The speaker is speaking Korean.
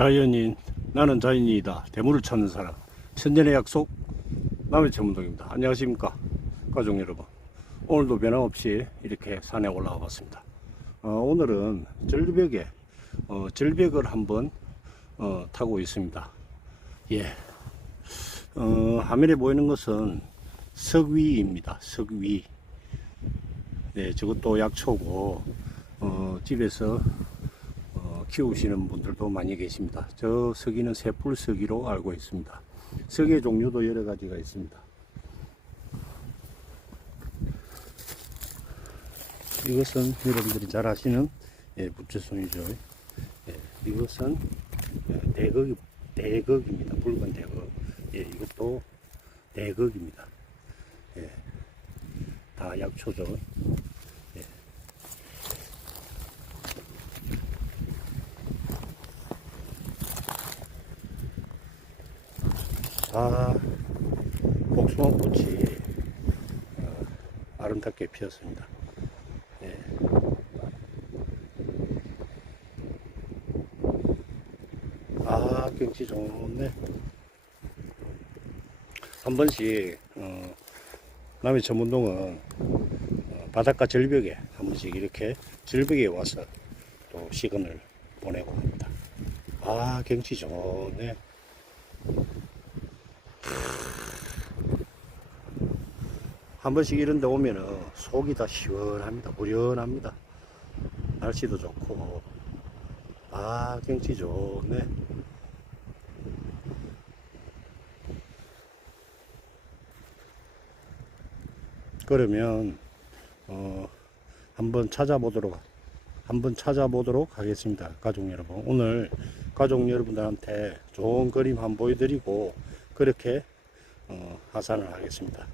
자연인, 나는 자연인이다. 대물을 찾는 사람, 천년의 약속 남의 전문동입니다. 안녕하십니까 가족 여러분. 오늘도 변함없이 이렇게 산에 올라와 봤습니다. 오늘은 절벽을 한번 타고 있습니다. 예. 화면에 보이는 것은 석위입니다. 석위. 네, 저것도 약초고 집에서 키우시는 분들도 많이 계십니다. 저 석이는 새풀석이로 알고 있습니다. 석의 종류도 여러 가지가 있습니다. 이것은 여러분들이 잘 아시는 부채송이죠. 이것은 대극입니다. 붉은 대극. 이것도 대극입니다. 다 약초죠. 복숭아꽃이 아름답게 피었습니다. 경치 좋네. 한 번씩 남해 전문동은 바닷가 절벽에 한 번씩 이렇게 절벽에 와서 또 시간을 보내고 합니다. 경치 좋네. 한 번씩 이런 데 오면은 속이 다 시원합니다. 후련합니다. 날씨도 좋고. 경치 좋네. 그러면 한번 찾아보도록 하겠습니다. 가족 여러분, 오늘 가족 여러분들한테 좋은 그림 한번 보여드리고 그렇게 하산을 하겠습니다.